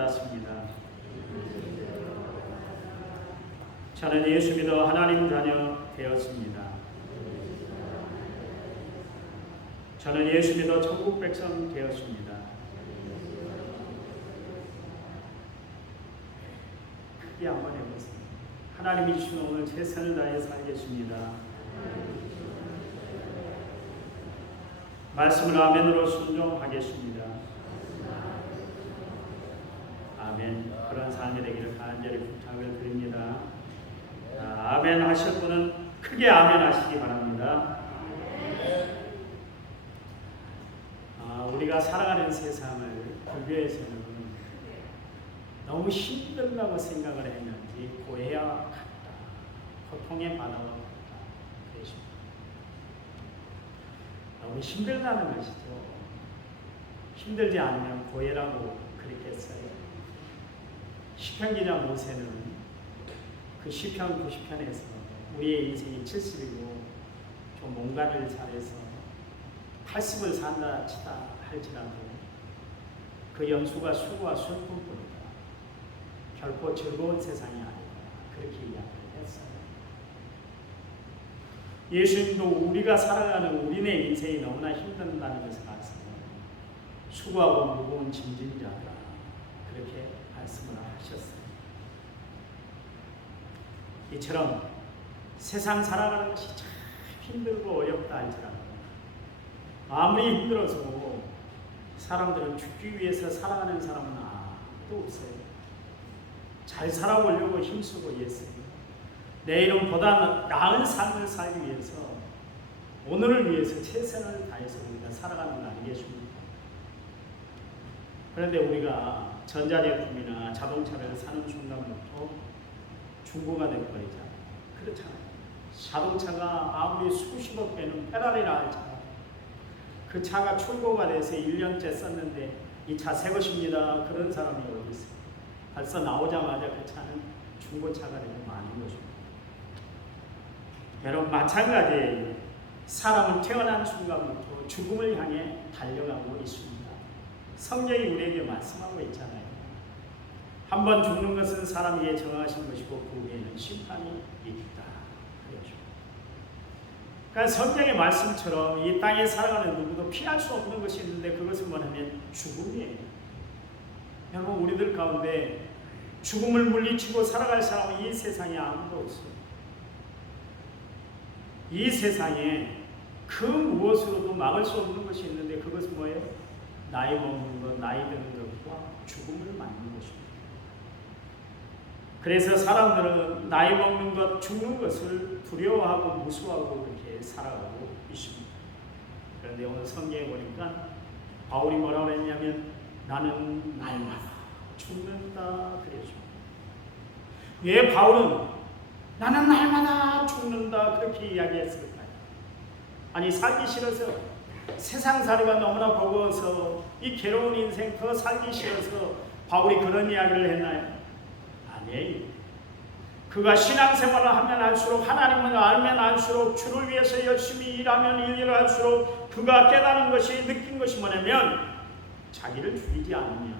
받았습니다. 저는 예수 믿어 하나님 자녀 되었습니다. 저는 예수 믿어 천국 백성 되었습니다. 크게 한번 해보세요. 하나님이 주신 오늘 최선을 다해 살겠습니다. 말씀을 아멘으로 순종하겠습니다. 아멘. 그런 삶이 되기를 간절히 부탁을 드립니다. 아멘 하실 분은 크게 아멘 하시기 바랍니다. 우리가 살아가는 세상을 불교에서는 너무 힘들다고 생각을 했는지 고해와 같다, 고통의 바다와 같다 그러십니다. 너무 힘들다는 것이죠. 힘들지 않으면 고해라고 그렇게 써요. 시편 기자 모세는 그 시편 90편에서 우리의 인생이 70이고 좀 뭔가를 잘해서 80을 산다 치다 할지라도 그 연수가 수고와 슬픔뿐이다. 결코 즐거운 세상이 아니다. 그렇게 이야기를 했어요. 예수님도 우리가 살아가는 우리네 인생이 너무나 힘든다는 것을 아세요. 수고하고 무거운 짐진 자라 그렇게 말씀을 하셨어요. 이처럼 세상 살아가는 것이 참 힘들고 어렵다 할지라도 아무리 힘들어서 사람들은 죽기 위해서 살아가는 사람은 아무도 없어요. 잘 살아보려고 힘쓰고 있어요. 내일은 보다 나은 삶을 살기 위해서 오늘을 위해서 최선을 다해서 우리가 살아가는 거 아니겠습니까? 그런데 우리가 전자제품이나 자동차를 사는 순간부터 중고가 되어버리잖아요. 그렇잖아요. 자동차가 아무리 수십억 배는 페라리라 할지라도 그 차가 출고가 돼서 1년째 썼는데 이 차 새 것입니다. 그런 사람이 어디 있어요? 벌써 나오자마자 그 차는 중고차가 되고 많은 것입니다. 여러분 마찬가지예요. 사람은 태어난 순간부터 죽음을 향해 달려가고 있습니다. 성경이 우리에게 말씀하고 있잖아요. 한번 죽는 것은 사람에게 정하신 것이고 그 후에는 심판이 있다. 그러니까 성경의 말씀처럼 이 땅에 살아가는 누구도 피할 수 없는 것이 있는데 그것은 뭐냐면 죽음이에요. 여러분 우리들 가운데 죽음을 물리치고 살아갈 사람은 이 세상에 아무도 없어요. 이 세상에 그 무엇으로도 막을 수 없는 것이 있는데 그것은 뭐예요? 나이 먹는 것, 나이 드는 것과 죽음을 맞는 것입니다. 그래서 사람들은 나이 먹는 것, 죽는 것을 두려워하고 무서워하고 그렇게 살아가고 있습니다. 그런데 오늘 성경에 보니까 바울이 뭐라고 했냐면 나는 날마다 죽는다 그랬습니다. 왜 바울은 나는 날마다 죽는다 그렇게 이야기했을까요? 아니 살기 싫어서 세상살이가 너무나 버거워서 이 괴로운 인생 더 살기 싫어서 바울이 그런 이야기를 했나요? 아니에요. 그가 신앙생활을 하면 할수록 하나님을 알면 알수록 주를 위해서 열심히 일하면 일을 할수록 그가 깨달은 것이 느낀 것이 뭐냐면 자기를 죽이지 않으면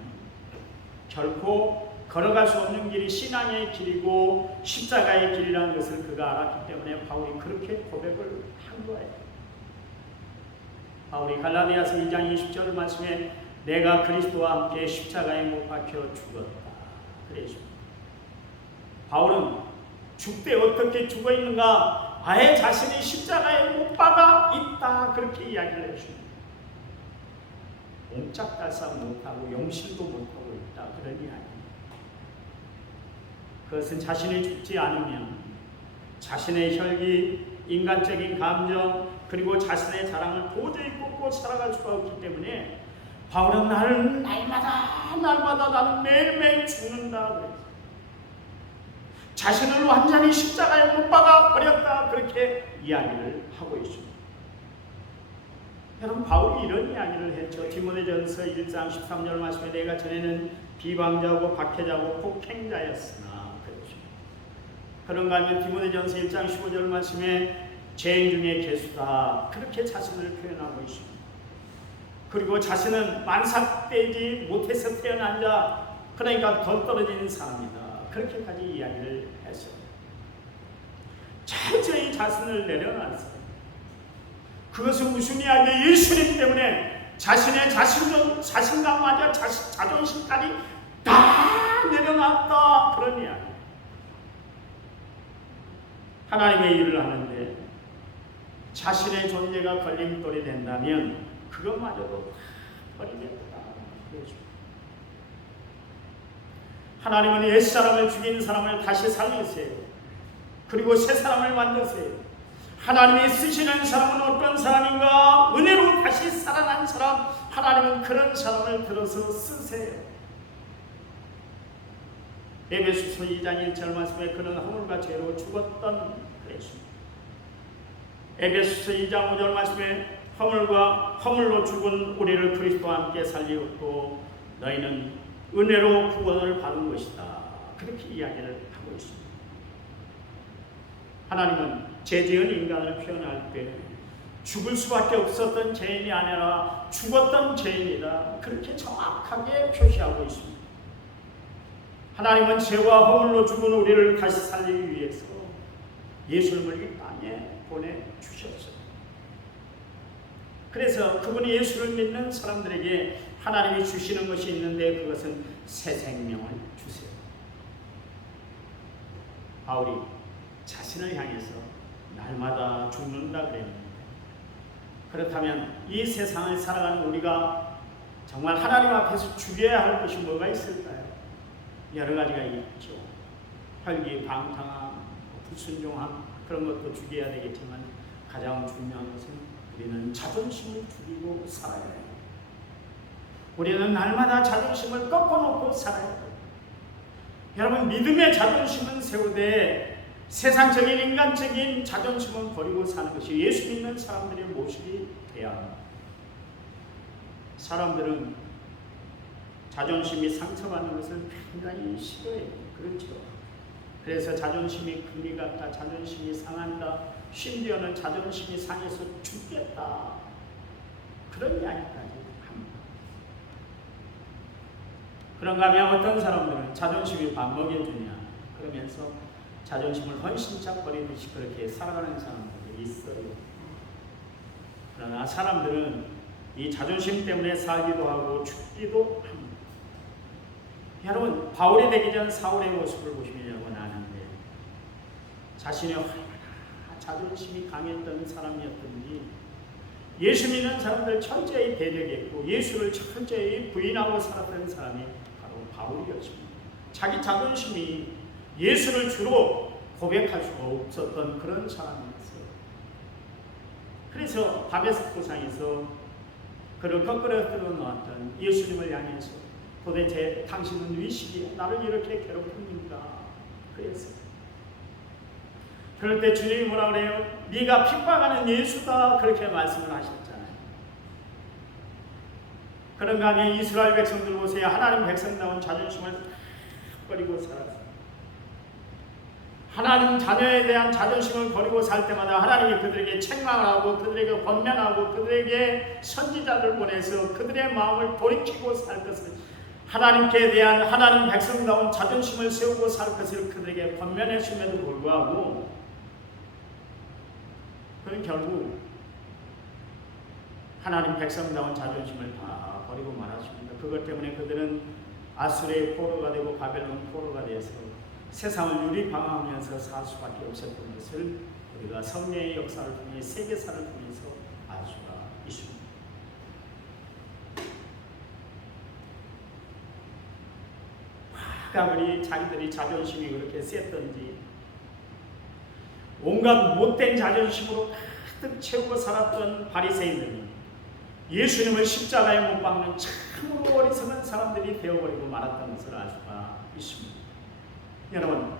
결코 걸어갈 수 없는 길이 신앙의 길이고 십자가의 길이라는 것을 그가 알았기 때문에 바울이 그렇게 고백을 한 거예요. 바울이 갈라디아서 2장 20절 말씀에 내가 그리스도와 함께 십자가에 못 박혀 죽었다 그랬습니다. 바울은 죽되 어떻게 죽어 있는가? 아예 자신이 십자가에 못 박아 있다 그렇게 이야기를 했습니다. 옴짝달싹 못하고 용실도 못하고 있다 그런 이야기입니다. 그것은 자신이 죽지 않으면 자신의 혈기, 인간적인 감정 그리고 자신의 자랑을 도저히 꺾고 살아갈 수가 없기 때문에 바울은 나는 날마다 나는 매일매일 죽는다 그랬어요. 자신을 완전히 십자가에 못 박아 버렸다 그렇게 이야기를 하고 있습니다. 여러분 바울이 이런 이야기를 했죠. 디모데전서 1장 13절 말씀에 내가 전에는 비방자고 박해자고 폭행자였으나 그랬죠. 그런가 하면 디모데전서 1장 15절 말씀에 죄인 중에 괴수다 그렇게 자신을 표현하고 있습니다. 그리고 자신은 만삭되지 못해서 태어난 자 그러니까 덜 떨어지는 사람이다. 그렇게까지 이야기를 했어요. 철저히 자신을 내려놨어요. 그것은 무슨 이야기예요? 예수님 때문에 자신의 자신감마저 자존심까지 다 내려놨다. 그런 이야기. 하나님의 일을 하는데 자신의 존재가 걸림돌이 된다면 그것마저도 다 버리겠다. 하나님은 옛사람을 죽인 사람을 다시 살리세요. 그리고 새 사람을 만드세요. 하나님이 쓰시는 사람은 어떤 사람인가? 은혜로 다시 살아난 사람. 하나님은 그런 사람을 들어서 쓰세요. 에베소서 2장 1절 말씀에 그는 허물과 죄로 죽었던 그랬습니다. 에베소서 2장 5절 말씀에 허물로 죽은 우리를 그리스도와 함께 살리었고 너희는 은혜로 구원을 받은 것이다. 그렇게 이야기를 하고 있습니다. 하나님은 죄지은 인간을 표현할 때 죽을 수밖에 없었던 죄인이 아니라 죽었던 죄인이다. 그렇게 정확하게 표시하고 있습니다. 하나님은 죄와 허물로 죽은 우리를 다시 살리기 위해서 예수님을 이 땅에 보내주셨어요. 그래서 그분이 예수를 믿는 사람들에게 하나님이 주시는 것이 있는데 그것은 새 생명을 주세요. 바울이 자신을 향해서 날마다 죽는다 그랬는데 그렇다면 이 세상을 살아가는 우리가 정말 하나님 앞에서 죽여야 할 것이 뭐가 있을까요? 여러 가지가 있죠. 혈기, 방탕함, 불순종함 그런 것도 죽여야 되겠지만 가장 중요한 것은 우리는 자존심을 죽이고 살아야 해요. 우리는 날마다 자존심을 꺾어놓고 살아야 해요. 여러분 믿음의 자존심은 세우되 세상적인 인간적인 자존심은 버리고 사는 것이 예수 믿는 사람들의 모습이 돼야 합니다. 사람들은 자존심이 상처받는 것을 굉장히 싫어해요. 그렇죠. 그래서 자존심이 금이 같다, 자존심이 상한다, 심지어는 자존심이 상해서 죽겠다. 그런 이야기까지 합니다. 그런가 하면 어떤 사람들은 자존심이 밥 먹여주냐 그러면서 자존심을 헌신짝 버리듯이 그렇게 살아가는 사람들이 있어요. 그러나 사람들은 이 자존심 때문에 살기도 하고 죽기도 합니다. 여러분 바울이 되기 전 사울의 모습을 보시면 여러분 아는데 자신의 얼마나 자존심이 강했던 사람이었던지 예수 믿는 사람들 철저히 대적했고 예수를 철저히 부인하고 살았던 사람이 바로 바울이었습니다. 자기 자존심이 예수를 주로 고백할 수가 없었던 그런 사람이었어요. 그래서 다메스코상에서 그를 거꾸로 끌어놓았던 예수님을 향해서 도대체 당신은 위시기에 나를 이렇게 괴롭힙니까? 그랬어요. 그럴 때 주님이 뭐라 그래요? 네가 핍박하는 예수다 그렇게 말씀을 하셨잖아요. 그런가 하면 이스라엘 백성들 보세요. 하나님 백성다운 자존심을 버리고 살았어요. 하나님 자녀에 대한 자존심을 버리고 살 때마다 하나님이 그들에게 책망을 하고 그들에게 권면하고 그들에게 선지자를 보내서 그들의 마음을 돌이키고 살 것을 하나님께 대한 하나님 백성다운 자존심을 세우고 살 것을 그들에게 권면했음에도 불구하고 그는 결국 하나님 백성다운 자존심을 다 버리고 말았습니다. 그것 때문에 그들은 아수르의 포로가 되고 바벨론 포로가 되어서 세상을 유리방황하면서 살 수밖에 없었던 것을 우리가 성령의 역사를 통해 세계사를 통해서 알 수가 있습니다. 아무리 자기들이 자존심이 그렇게 셌던지 온갖 못된 자존심으로 가득 채우고 살았던 바리새인들은 예수님을 십자가에 못 박는 참으로 어리석은 사람들이 되어버리고 말았던 것을 알 수가 있습니다. 여러분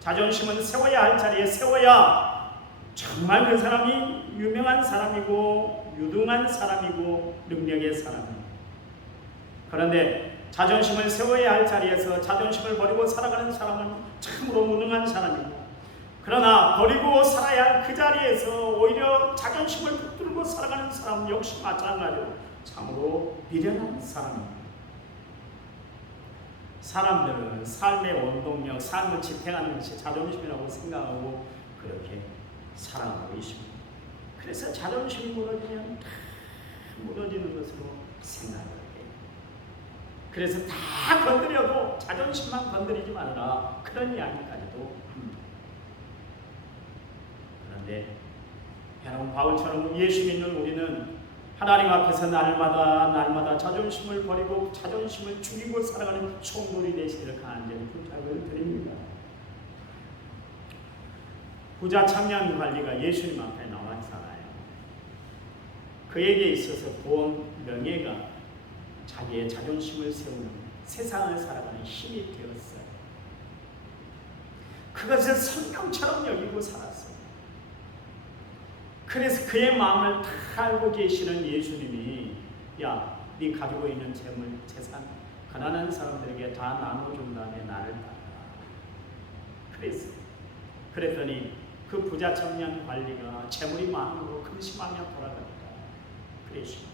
자존심은 세워야 할 자리에 세워야 정말 그 사람이 유명한 사람이고 유능한 사람이고 능력의 사람입니다. 그런데 자존심을 세워야 할 자리에서 자존심을 버리고 살아가는 사람은 참으로 무능한 사람이고 그러나 버리고 살아야 할 그 자리에서 오히려 자존심을 붙들고 살아가는 사람 역시 마찬가지로 참으로 미련한 사람입니다. 사람들은 삶의 원동력, 삶을 지탱하는 것이 자존심이라고 생각하고 그렇게 살아가고 있습니다. 그래서 자존심이 무너지면 다 무너지는 것으로 생각을 해요. 그래서 다 건드려도 자존심만 건드리지 말아라, 그런 이야기까지도 합니다. 그런데 여러분, 바울처럼 예수 믿는 우리는 하나님 앞에서 날마다 자존심을 버리고 자존심을 죽이고 살아가는 성도들이 되시기를 간절히 부탁을 드립니다. 부자 청년 관리가 예수님 앞에 나왔잖아요. 그에게 있어서 돈, 명예가 자기의 자존심을 세우는, 세상을 살아가는 힘이 되었어요. 그것을 성경처럼 여기고 살았어요. 그래서 그의 마음을 다 알고 계시는 예수님이, 야, 네 가지고 있는 재물, 재산, 가난한 사람들에게 다 나눠준 다음에 나를 따라. 그랬더니 그 부자 청년 관리가 재물이 많으로 근심하며 돌아갑니다. 그랬습니다.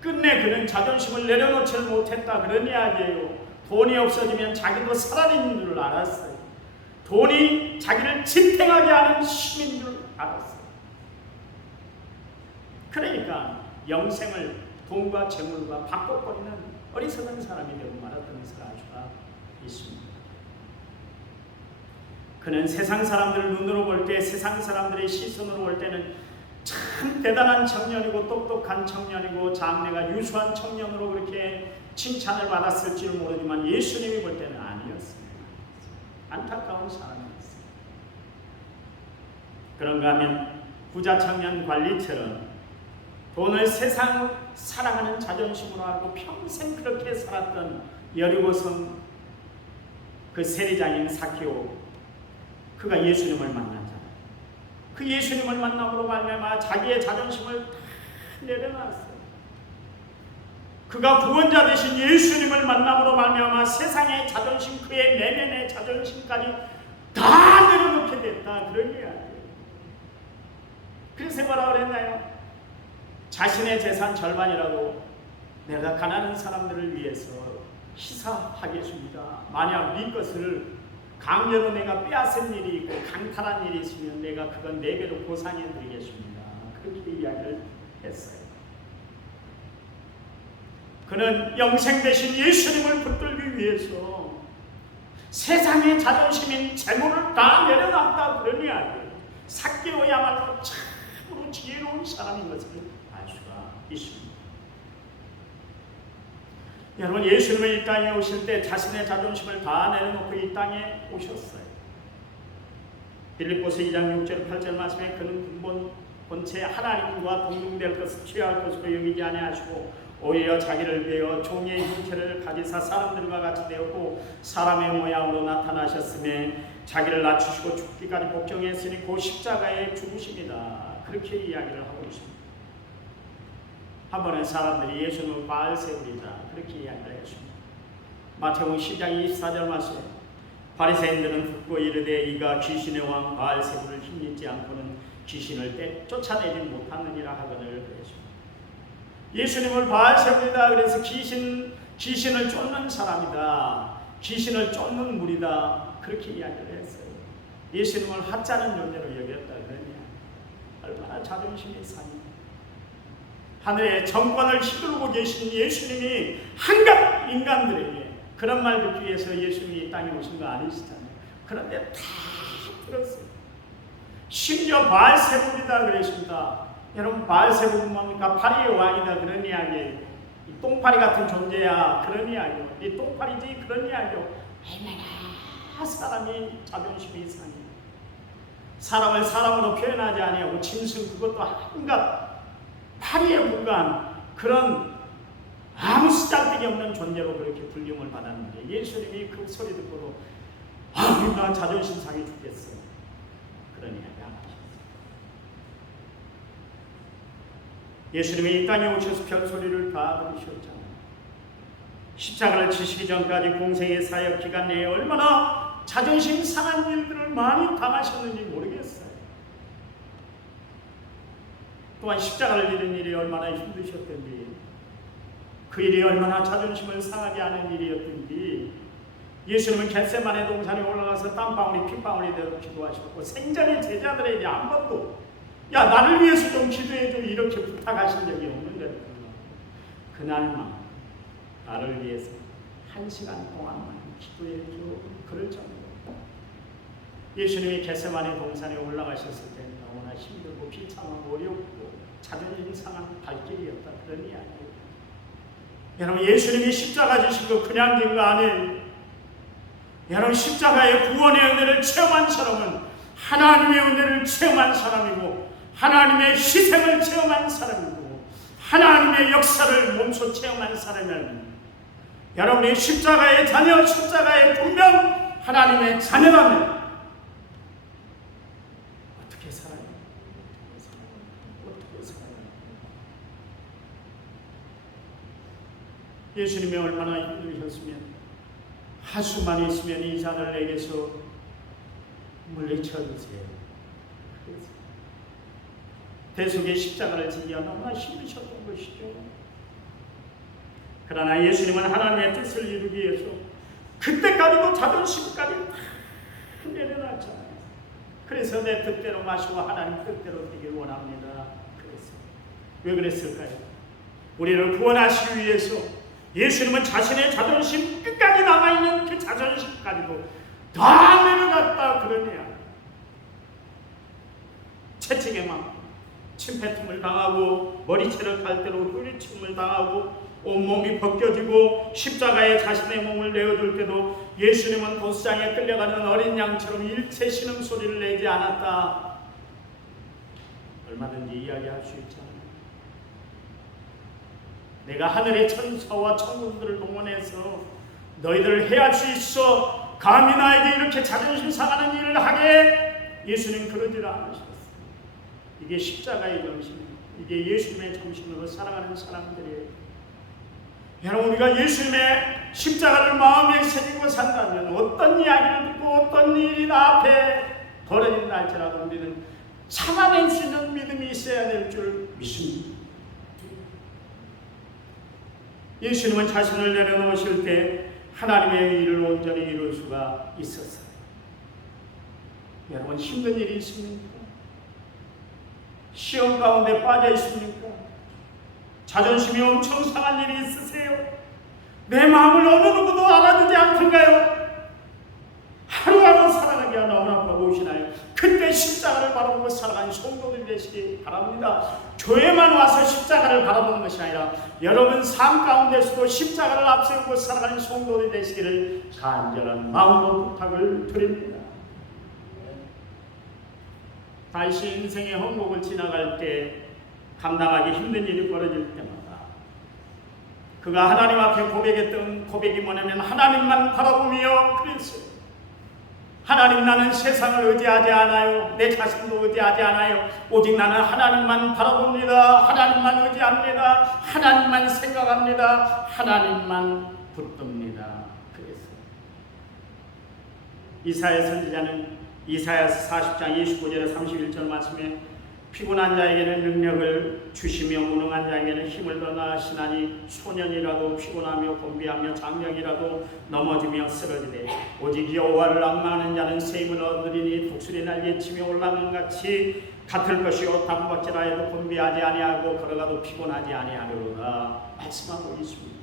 끝내 그는 자존심을 내려놓지 못했다, 그런 이야기예요. 돈이 없어지면 자기도 사라진 줄 알았어요. 돈이 자기를 지탱하게 하는 힘인 줄 알았어요. 그러니까 영생을 돈과 재물과 바꿔버리는 어리석은 사람이 되고 말았던 사람수가 있습니다. 그는 세상 사람들을 눈으로 볼 때, 세상 사람들의 시선으로 볼 때는 참 대단한 청년이고 똑똑한 청년이고 장래가 유수한 청년으로 그렇게 칭찬을 받았을지 모르지만 예수님이 볼 때는 아니었습니다. 안타까운 사람이었어요. 그런가 하면 부자 청년 관리처럼 돈을 세상 사랑하는 자존심으로 하고 평생 그렇게 살았던 여리고성 그 세리장인 사케오, 그가 예수님을 만났잖아요. 그 예수님을 만남으로 말미암아 자기의 자존심을 다 내려놨어요. 그가 구원자 되신 예수님을 만남으로 말미암아 세상의 자존심, 그의 내면의 자존심까지 다 내려놓게 됐다, 그런 이야기예요. 그래서 뭐라고 그랬나요? 자신의 재산 절반이라도 내가 가난한 사람들을 위해서 희사하겠습니다. 만약 네 것을 강제로 내가 빼앗은 일이 있고 강탈한 일이 있으면 내가 그건 4배로 보상해 드리겠습니다. 그렇게 이야기를 했어요. 그는 영생 대신 예수님을 붙들기 위해서 세상의 자존심인 재물을 다 내려놨다, 그런 이야기예요. 사케오야말로 참으로 지혜로운 사람인 것을 알 수가 있습니다. 여러분, 예수님은 이 땅에 오실 때 자신의 자존심을 다 내려놓고 이 땅에 오셨어요. 빌립보서 2장 6절 8절 말씀에 그는 본체 하나님과 동등될 것을 취할 것으로 여기지 아니하시고 오히려 자기를 베어 종의 형체를 가지사 사람들과 같이 되었고 사람의 모양으로 나타나셨으며 자기를 낮추시고 죽기까지 복종했으니 그 십자가에 죽으십니다. 그렇게 이야기를 하고 있습니다. 한 번은 사람들이 예수님을 바알세불이다, 그렇게 이야기를 했습니다. 마태복음 10장 24절 말씀에 바리새인들은 듣고 이르되 이가 귀신의 왕 바알세불을 힘입지 않고는 귀신을 쫓아내지 못하느니라 하거늘 그랬습니다. 예수님을 바알세불이다, 그래서 귀신을 쫓는 사람이다, 귀신을 쫓는 무리다, 그렇게 이야기를 했어요. 예수님을 하찮은 존재로 여겼다, 그러냐. 얼마나 자존심이 상해. 하늘의 정권을 휘두르고 계신 예수님이 한갖 인간들에게 그런 말 듣기 위해서 예수님이 이 땅에 오신 거 아니시잖아요. 그런데 다 들었어요. 심지어 바알세불이다 그랬습니다. 여러분, 바알세불은 뭡니까? 파리의 왕이다, 그런 이야기예요. 이 똥파리 같은 존재야, 그런 이야기요. 이 똥파리지, 그런 이야기요. 얼마나 사람이 자존심이 상해. 사람을 사람으로 표현하지 아니하고 짐승 그것도 한갖 파리에 불과한 그런 아무 쓰잘데기 없는 존재로 그렇게 불림을 받았는데 예수님이 그 소리 듣고도 나 자존심 상해 죽겠어, 그런 이야기 안 하셨어요. 예수님이 이 땅에 오셔서 별소리를 다 들으셨잖아요. 십자가를 지시기 전까지 공생의 사역 기간 내에 얼마나 자존심 상한 일들을 많이 당하셨는지 모르겠어요. 또한 십자가를 지는 일이 얼마나 힘드셨던지, 그 일이 얼마나 자존심을 상하게 하는 일이었던지 예수님은 겟세마네 동산에 올라가서 땀방울이 핏방울이 되도록 기도하셨고 생전에 제자들에게 한 번도 야 나를 위해서 좀 기도해줘 이렇게 부탁하신 적이 없는데도 그날만 나를 위해서 1시간 동안만 기도해줘 그럴 정도로 예수님이 겟세마네 동산에 올라가셨을 때 너무나 힘들고 비참하고 어렵고 자존심 상한 발길이었다 그런 이야기예요. 여러분 예수님이 십자가 지신 거 그냥 된 거 아니에요. 여러분 십자가의 구원의 은혜를 체험한 사람은 하나님의 은혜를 체험한 사람이고 하나님의 희생을 체험한 사람이고 하나님의 역사를 몸소 체험한 사람이라면 여러분이 십자가의 자녀, 십자가의 분명 하나님의 자녀라면 어떻게 살아요? 어떻게 살아요? 예수님이 얼마나 힘드셨으면 하수만 있으면 이 잔을 내게서 물리쳐주세요. 대속의 십자가를 지기가 너무나 힘드셨던 것이죠. 그러나 예수님은 하나님의 뜻을 이루기 위해서 그때까지도 자존심까지 다 내려놨잖아요. 그래서 내 뜻대로 마시고 하나님 뜻대로 되길 원합니다. 그랬어요. 왜 그랬을까요? 우리를 구원하시기 위해서 예수님은 자신의 자존심 끝까지 남아있는 그 자존심까지도 다 내려놨다 그러네요. 채찍에 막 침뱉음을 당하고 머리채를 갈대로 후리침을 당하고 온몸이 벗겨지고 십자가에 자신의 몸을 내어줄 때도 예수님은 도수장에 끌려가는 어린 양처럼 일체 신음소리를 내지 않았다. 얼마든지 이야기할 수 있잖아요. 내가 하늘의 천사와 천군들을 동원해서 너희들을 해할 수 있어 감히 나에게 이렇게 자존심 상하는 일을 하게 예수님 그러지를 않으셨어요. 이게 십자가의 정신, 이게 예수님의 정신으로 살아가는 사람들이에요. 여러분 우리가 예수님의 십자가를 마음에 새기고 산다면 어떤 이야기를 듣고 어떤 일이 나 앞에 벌어진다 할지라도 우리는 참아낼 수 있는 믿음이 있어야 될 줄 믿습니다. 예수님은 자신을 내려놓으실 때 하나님의 일을 온전히 이룰 수가 있었어요. 여러분 힘든 일이 있습니까? 시험 가운데 빠져 있습니까? 자존심이 엄청 상한 일이 있으세요? 내 마음을 어느 누구도 알아주지 않던가요? 하루하루 살아가기가 너무나 버거우시나요? 그때 십자가를 바라보고 살아가는 성도들이 되시기 바랍니다. 교회만 와서 십자가를 바라보는 것이 아니라 여러분 삶 가운데서도 십자가를 앞세우고 살아가는 성도들이 되시기를 간절한 마음으로 부탁을 드립니다. 다시 인생의 험곡을 지나갈 때 감당하기 힘든 일이 벌어질 때마다 그가 하나님 앞에 고백했던 고백이 뭐냐면 하나님만 바라보며 그랬어요. 하나님 나는 세상을 의지하지 않아요. 내 자신도 의지하지 않아요. 오직 나는 하나님만 바라봅니다. 하나님만 의지합니다. 하나님만 생각합니다. 하나님만 붙듭니다. 그랬어요. 이사야 선지자는 이사야서 40장 29절에 31절 말씀에 피곤한 자에게는 능력을 주시며 무능한 자에게는 힘을 더 나으시나니 소년이라도 피곤하며 곤비하며 장령이라도 넘어지며 쓰러지되 오직 여호와를 앙망하는 자는 새 힘을 얻으리니 독수리 날개치며 올라가는 같이 같을 것이요 담박질하 해도 곤비하지 아니하고 걸어가도 피곤하지 아니하리로다 말씀하고 있습니다.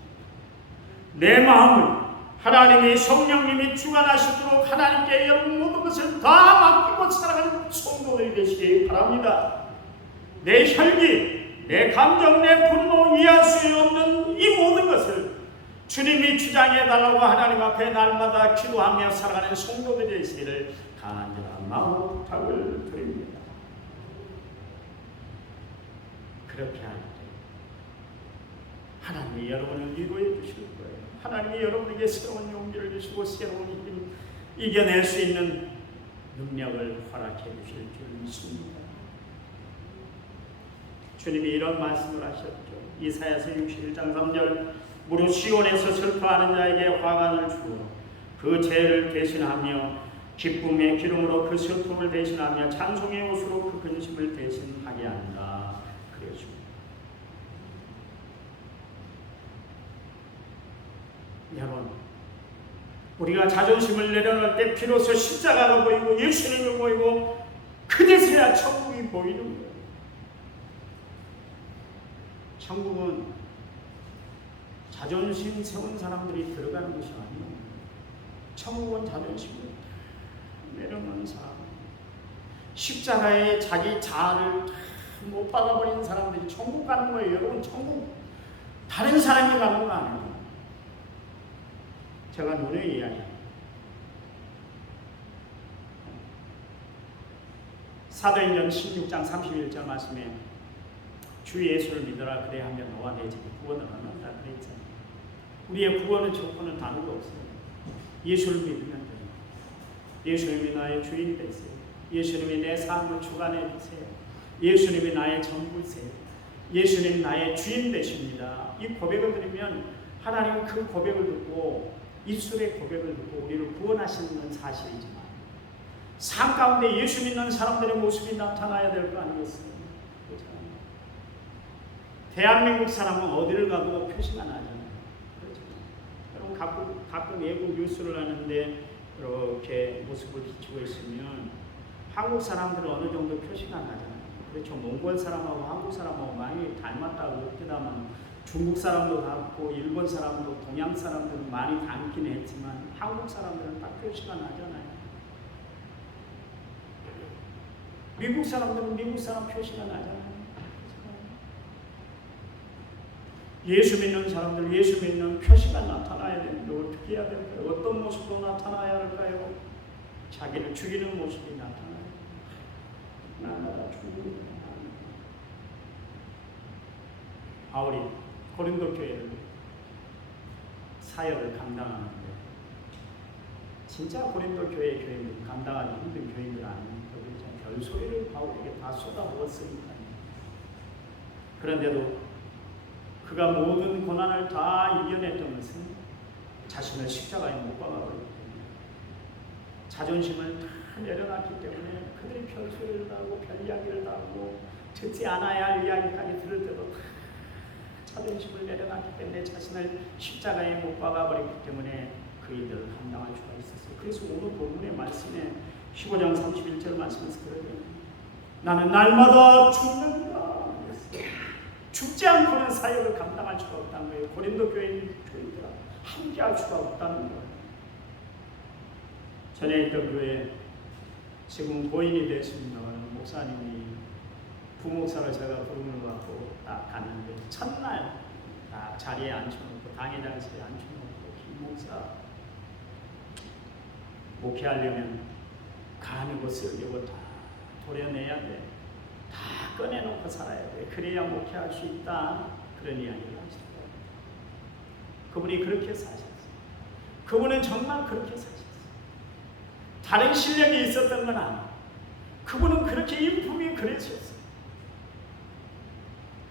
내 마음을 하나님이 성령님이 주관하시도록 하나님께 여러분 모든 것을 다 맡기고 살아가는 성도들이 되시기 바랍니다. 내 혈기, 내 감정, 내 분노 이해할 수 없는 이 모든 것을 주님이 주장해달라고 하나님 앞에 날마다 기도하며 살아가는 성도들이 되시기를 간절한 마음으로 부탁을 드립니다. 그렇게 할 때 하나님이 여러분을 위로해 주실 거예요. 하나님이 여러분에게 새로운 용기를 주시고 새로운 힘 이겨낼 수 있는 능력을 허락해 주실 줄 믿습니다. 주님이 이런 말씀을 하셨죠. 이사야서 61장 3절 무릇 시온에서 슬퍼하는 자에게 화관을 주어 그 죄를 대신하며 기쁨의 기름으로 그 슬픔을 대신하며 찬송의 옷으로 그 근심을 대신하게 한다. 그러십니다. 여러분 우리가 자존심을 내려놓을 때 비로소 십자가가 보이고 예수님을 보이고 그제서야 천국이 보이는 거예요. 천국은 자존심 세운 사람들이 들어가는 것이 아니에요. 천국은 자존심을 내려놓는 사람, 십자가에 자기 자아를 못 박아버리는 사람들이 천국 가는 거예요. 여러분, 천국 다른 사람이 가는 거 아니에요. 제가 눈에 이야기합니다. 사도행전 16장 31절 말씀에 주 예수를 믿어라 그래야 하면 너와 내 집이 구원을 얻는다 그랬잖아요. 우리의 구원은 조건은 다른 거 없어요. 예수를 믿으면 돼요. 예수님이 나의 주인이 되세요. 예수님이 내 삶을 주관해 주세요. 예수님이 나의 전부세요. 예수님 나의 주인 되십니다. 이 고백을 드리면 하나님은 그 고백을 듣고 입술의 고백을 듣고 우리를 구원하시는 사실이지만 삶 가운데 예수 믿는 사람들의 모습이 나타나야 될 거 아니겠어요? 대한민국 사람은 어디를 가도 표시가 나잖아요. 그렇죠? 여러분 가끔 외국 뉴스를 하는데 이렇게 모습을 비추고 있으면 한국 사람들은 어느 정도 표시가 나잖아요. 그렇죠? 몽골 사람하고 한국 사람하고 많이 닮았다고 그때다만 중국 사람도 닮고 일본 사람도 동양 사람들은 많이 닮긴 했지만 한국 사람들은 딱 표시가 나잖아요. 미국 사람들은 미국 사람 표시가 나잖아요. 예수 믿는 사람들, 예수 믿는 표시가 나타나야 되는데 어떻게 해야 될까요? 어떤 모습으로 나타나야 할까요? 자기를 죽이는 모습이 나타나요. 나라가 죽는 바울이 고린도 교회를 사역을 감당하는데 진짜 고린도 교회의 교인들 감당하기 힘든 교인들 아니에요. 별소리를 바울에게 다 쏟아부었으니까요. 그런데도 그가 모든 고난을 다 이겨냈던 것은 자신을 십자가에 못 박아버렸기 때문에 자존심을 다 내려놨기 때문에 그들이 별소리를 다 하고 별 이야기를 다 하고 듣지 않아야 할 이야기까지 들을 때도 다 자존심을 내려놨기 때문에 자신을 십자가에 못 박아버렸기 때문에 그 일들을 감당할 수가 있었어요. 그래서 오늘 본문의 말씀에 15장 31절 말씀에서 그러죠. 나는 날마다 죽는다. 죽지 않고는 사역을 감당할 수가 없다는 거예요. 고린도 교인들아 함께 할 수가 없다는 거예요. 전에 있던 교회 지금 고인이 되신 목사님이 부목사를 제가 부름을 받고 딱 갔는데 첫날 딱 자리에 앉혀놓고 당회장실에 앉혀놓고 김목사 목회하려면 가누고 쓸려고 다 도려내야 돼. 다 꺼내놓고 살아야 돼. 그래야 목회할 수 있다. 그런 이야기를 하시더라고요. 그분이 그렇게 사셨어요. 그분은 정말 그렇게 사셨어요. 다른 실력이 있었던 건 아니에요. 그분은 그렇게 인품이 그러셨어요.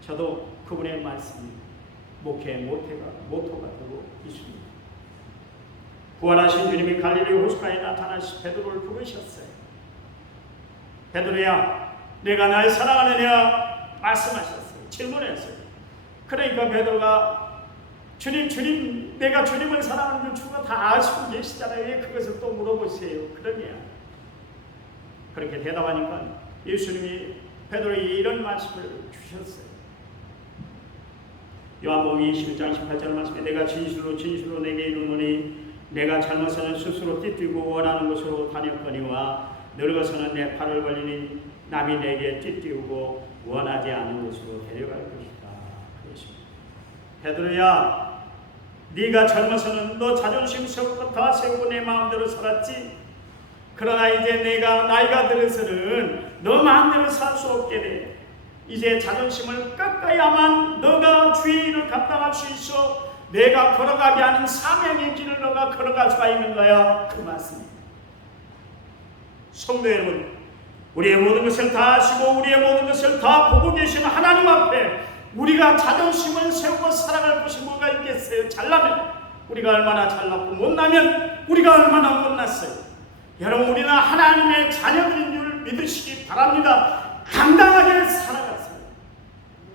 저도 그분의 말씀이 목회의 모토가 되고 있습니다. 부활하신 주님이 갈릴리 호숫가에 나타나시 베드로를 부르셨어요. 베드로야, 내가 날 사랑하느냐 말씀하셨어요. 질문했어요. 그러니까 베드로가 주님, 내가 주님을 사랑하는 줄 주가 다 아시고 계시잖아요. 왜 그것을 또 물어보세요? 그러냐. 그렇게 대답하니까 예수님이 베드로에게 이런 말씀을 주셨어요. 요한복음 21장 18절 말씀에 내가 진실로 내게 이르노니 내가 젊어서는 스스로 띠뛰고 원하는 곳으로 다녔거니와 늙어서는 내 팔을 벌리니 남이 내게 띠뛰고 원하지 않는 곳으로 데려갈 것이다. 그렇습니다. 베드로야, 네가 젊어서는 너 자존심 세우고 다 세우고 내 마음대로 살았지. 그러나 이제 내가 나이가 들어서는 너 마음대로 살 수 없게 돼. 이제 자존심을 깎아야만 너가 주의 일을 감당할 수 있어. 내가 걸어가게 하는 사명의 길을 너가 걸어갈 수가 있는 거야. 그 말씀입니다. 성도 여러분, 우리의 모든 것을 다 아시고 우리의 모든 것을 다 보고 계시는 하나님 앞에 우리가 자존심을 세우고 살아갈 것이 뭐가 있겠어요? 잘나면 우리가 얼마나 잘났고 못나면 우리가 얼마나 못났어요. 여러분, 우리는 하나님의 자녀들인 줄 믿으시기 바랍니다. 당당하게 살아가세요.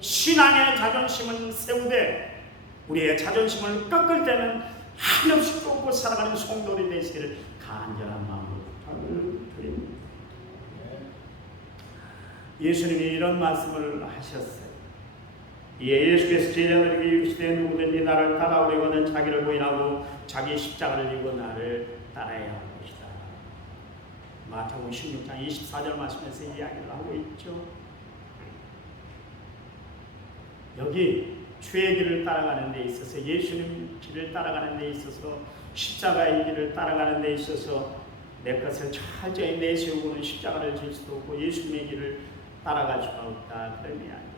신앙의 자존심은 세우되 우리의 자존심을 꺾을 때는 한없이 쫓고 살아가는 성도들이 되시기를 간절한 마음으로 부탁을 드립니다. 예수님이 이런 말씀을 하셨어요. 예수께서 제자들에게 이르시되 누구든지 나를 따라오려거든 자기를 부인하고 자기 십자가를 지고 나를 따라야 할 것이다. 마태복음 16장 24절 말씀에서 이야기를 하고 있죠. 여기 주의 길을 따라가는 데 있어서, 예수님 길을 따라가는 데 있어서, 십자가의 길을 따라가는 데 있어서 내 것을 철저히 내세우고는 십자가를 질 수도 없고 예수님의 길을 따라갈 수가 없다. 그러니 아니에요.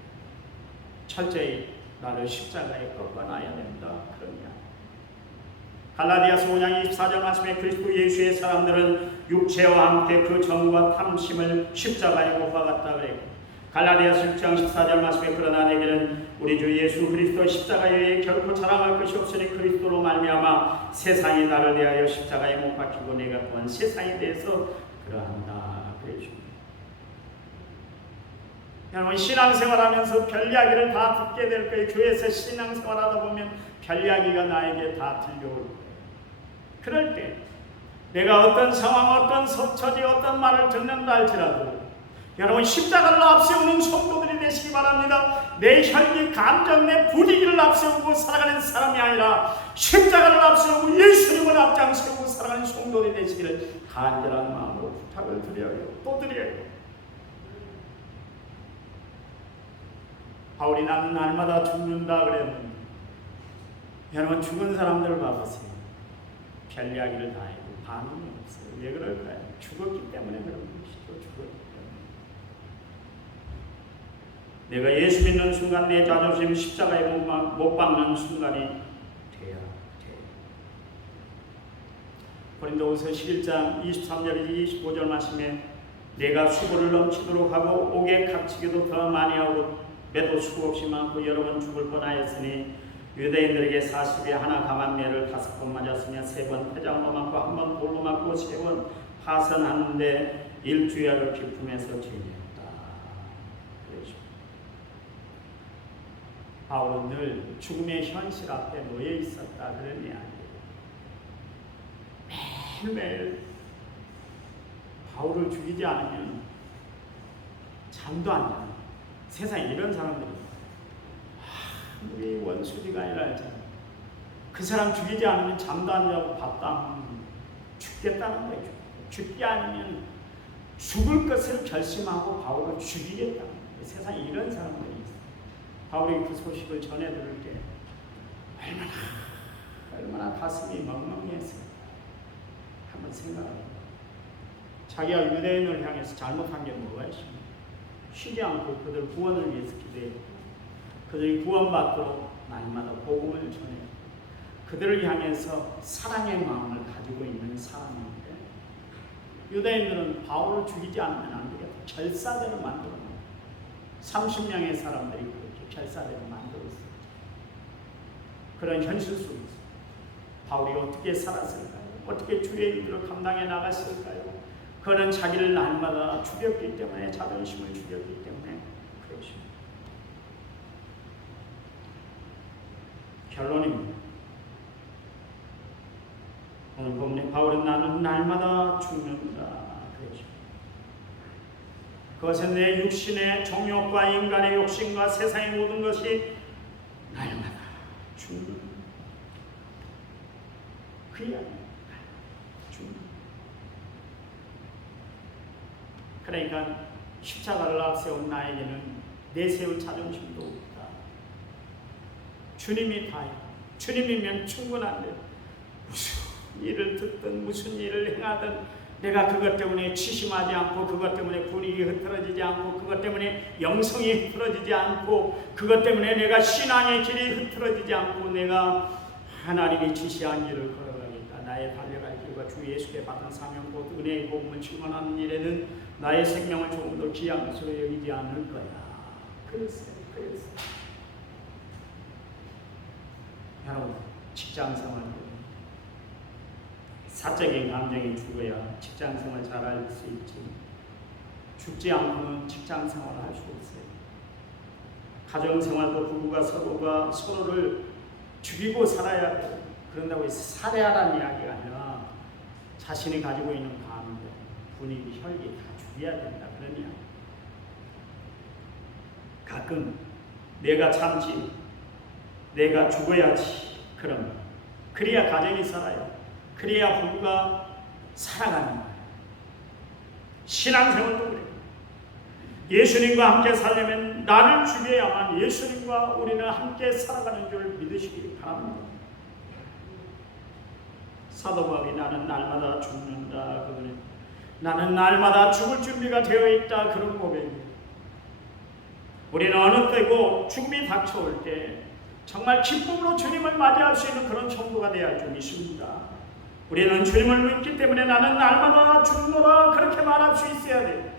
철저히 나를 십자가에 꺾어놔야 된다. 그러니 아니에요. 갈라디아서 5장 24절 말씀에 그리스도 예수의 사람들은 육체와 함께 그 정과 탐심을 십자가에 못 박았다 그랬고, 갈라디아서 6장 14절 말씀에 그러나 내게는 우리 주 예수 그리스도 십자가에 결코 자랑할 것이 없으니 그리스도로 말미암아 세상이 나를 대하여 십자가에 못 박히고 내가 또한 세상에 대해서 그러한다 그랬습니다. 여러분, 신앙생활하면서 별 이야기를 다 듣게 될 거예요. 교회에서 신앙생활하다 보면 별 이야기가 나에게 다 들려올 거예요. 그럴 때 내가 어떤 상황, 어떤 처지, 어떤 말을 듣는다 할지라도 여러분, 십자가를 앞세우는 성도들이 되시기 바랍니다. 내 혈기, 감정, 내 분위기를 앞세우고 살아가는 사람이 아니라 십자가를 앞세우고 예수님을 앞장세우고 살아가는 성도들이 되시기를 간절한 마음으로 부탁을 드려요. 또 드려요. 바울이 나는 날마다 죽는다 그랬는데, 여러분, 죽은 사람들을 봐보세요. 별 이야기를 다 해도 반응이 없어요. 왜 그럴까요? 죽었기 때문에 그런 것이죠. 죽었기 때문에. 내가 예수 믿는 순간 내 자존심 십자가에 못 박는 순간이 돼야 돼. 고린도후서 11장 23절에서 25절 말씀에 내가 수고를 넘치도록 하고 옥에 갇히기도 더 많이 하고 매도 수없이 많고 여러 번 죽을 뻔하였으니 유대인들에게 40에 하나 강한 매를 5번 맞았으며 3번 태장으로 맞고 1번 돌로 맞고 3번 파선하는데 일주야를 기품에서 지냈다. 그렇죠. 바울은 늘 죽음의 현실 앞에 놓여 있었다. 그런 이야기예요. 매일매일 바울을 죽이지 않으면 잠도 안 자요. 세상에 이런 사람들이 우리 원수지가 아니라 알잖아요. 그 사람 죽이지 않으면 잠도 안 자고 밥도 안 먹으면 죽겠다는 거예요. 죽지 않으면 죽을 것을 결심하고 바울을 죽이겠다는 거예요. 세상에 이런 사람들이 있어요. 바울이 그 소식을 전해 들을 때 얼마나 가슴이 멍멍했어요. 한번 생각해요. 자기가 유대인을 향해서 잘못한 게 뭐가 있습니까? 쉬지 않고 그들 구원을 위해서 기도해요. 그들이 구원받도록 날마다 복음을 전해요. 그들을 향해서 사랑의 마음을 가지고 있는 사람인데, 유대인들은 바울을 죽이지 않으면 안 되겠다. 결사대를 만들어 놓아요. 30명의 사람들이 그렇게 결사대를 만들었어요. 그런 현실 속에서 바울이 어떻게 살았을까요? 어떻게 주의 일을 감당해 나갔을까요? 그는 자기를 날마다 죽였기 때문에, 자존심을 죽였기 때문에 그렇습니다. 결론입니다. 오늘 본문에 바울은 나는 날마다 죽는다. 그렇죠. 그것은 내 육신의 정욕과 인간의 욕심과 세상의 모든 것이 날마다 죽는 그 이야기입니다. 죽는. 그러니까 십자가를 앞세운 나에게는 내세울 자존심도 없다. 주님이 다요. 주님이면 충분한데 무슨 일을 듣든 무슨 일을 행하든 내가 그것 때문에 치심하지 않고, 그것 때문에 분위기 흐트러지지 않고, 그것 때문에 영성이 흐트러지지 않고, 그것 때문에 내가 신앙의 길이 흐트러지지 않고, 내가 하나님이 지시한 길을 걸어가니까 나의 달려갈 길과 주 예수께 받은 사명 곧 은혜의 복음을 증언하는 일에는 나의 생명을 조금 더 귀한 것으로 여기지 않을 거야. 그랬어요. 여러분, 직장생활 사적인 감정이 죽어야 직장생활 잘할 수 있지. 죽지 않고는 직장생활을 할 수 없어요. 가정생활도 부부가 서로가 서로를 죽이고 살아야 돼요. 그런다고 해서 살해하라는 이야기가 아니라 자신이 가지고 있는 감정, 분위기, 혈기 다 죽여야 된다 그런 이야기. 가끔 내가 참지, 내가 죽어야지. 그래야 가정이 살아요. 그래야 부부가 살아가는 거예요. 신앙생활도 그래요. 예수님과 함께 살려면 나를 죽여야만 예수님과 우리는 함께 살아가는 줄 믿으시기 바랍니다. 사도 바울이 나는 날마다 죽는다. 그거는 나는 날마다 죽을 준비가 되어 있다. 그런 고백입니다. 우리는 어느 때고 죽음이 닥쳐올 때 정말 기쁨으로 주님을 맞이할 수 있는 그런 정도가 되어야 좀 있습니다. 우리는 주님을 믿기 때문에 나는 날마다 죽노라 그렇게 말할 수 있어야 돼요.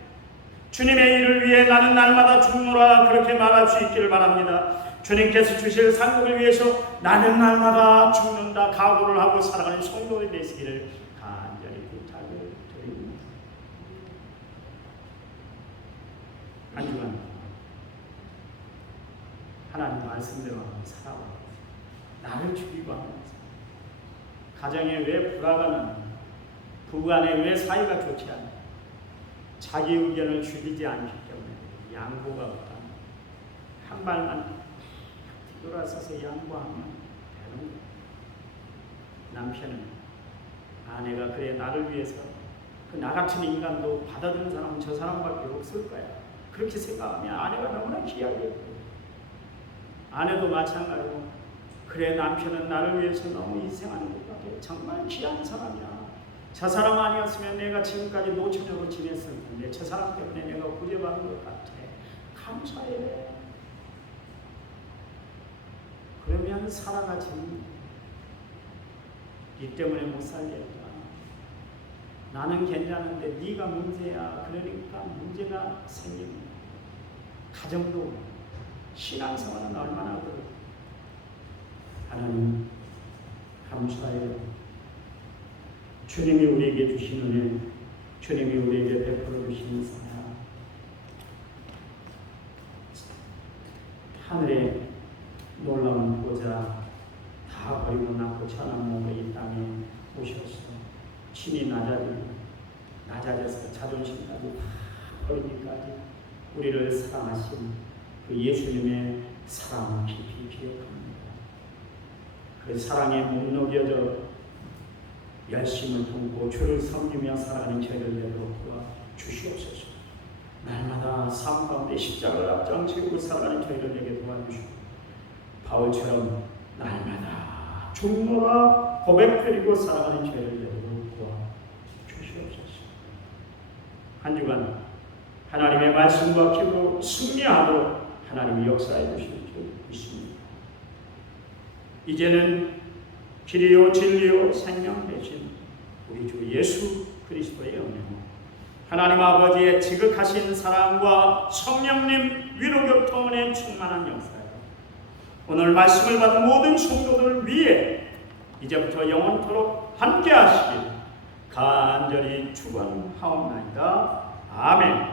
주님의 일을 위해 나는 날마다 죽노라 그렇게 말할 수 있기를 바랍니다. 주님께서 주실 상급을 위해서 나는 날마다 죽는다 각오를 하고 살아가는 성도들이 되시기를 간절히 부탁을 드립니다. 한 주간 하나님 말씀대로 살아가고 나를 죽이고 하면서 가정에 왜 불화가 나는가, 부부 간에 왜 사이가 좋지 않나, 자기 의견을 줄이지 않기 때문에 양보가 없다. 한 발만 뒤돌아서서 양보하면 되는 거예요. 남편은 아내가 그래 나를 위해서 나 같은 인간도 받아주는 사람은 저 사람밖에 없을 거야. 그렇게 생각하면 아내가 너무나 귀하게 여겨요. 아내도 마찬가지로 그래 남편은 나를 위해서 너무 희생하는 것 같아. 정말 귀한 사람이야. 저 사람 아니었으면 내가 지금까지 노처녀로 지냈을 텐데 저 사람 때문에 내가 구제받은 것 같아. 감사해. 그러면 살아가지. 네 때문에 못 살겠다. 나는 괜찮은데 네가 문제야. 그러니까 문제가 생깁니다. 가정도 신앙생활은 얼마나 그래요. 하나님 감사해요. 주님이 우리에게 주신 은혜, 주님이 우리에게 베풀어 주신 사랑, 하늘의 놀라운 보좌 다 버리고 낳고 천한 몸으로 이 땅에 오셔서 친히 낮아져서 자존심까지 다 버리기까지 우리를 사랑하신 그 예수님의 사랑을 깊이 기억합니다. 그 사랑에 못 녹여져 열심을 품고 주를 섬기며 살아가는 저희를 내도록 도와 주시옵소서. 날마다 삶 가운데 십자가를 앞장지고 살아가는 저희를 내게 도와주시고 바울처럼 날마다 죽노라 고백드리고 살아가는 저희를 내도록 도와 주시옵소서. 한 주간 하나님의 말씀과 기도로 승리하도록 하나님이 역사해 주실 줄 믿습니다. 이제는 길이요 진리요 생명 되신 우리 주 예수 그리스도의 은혜로 하나님 아버지의 지극하신 사랑과 성령님 위로교통 은혜 충만한 역사로 오늘 말씀을 받은 모든 성도들 위해 이제부터 영원토록 함께 하시길 간절히 축원하옵나이다. 아멘.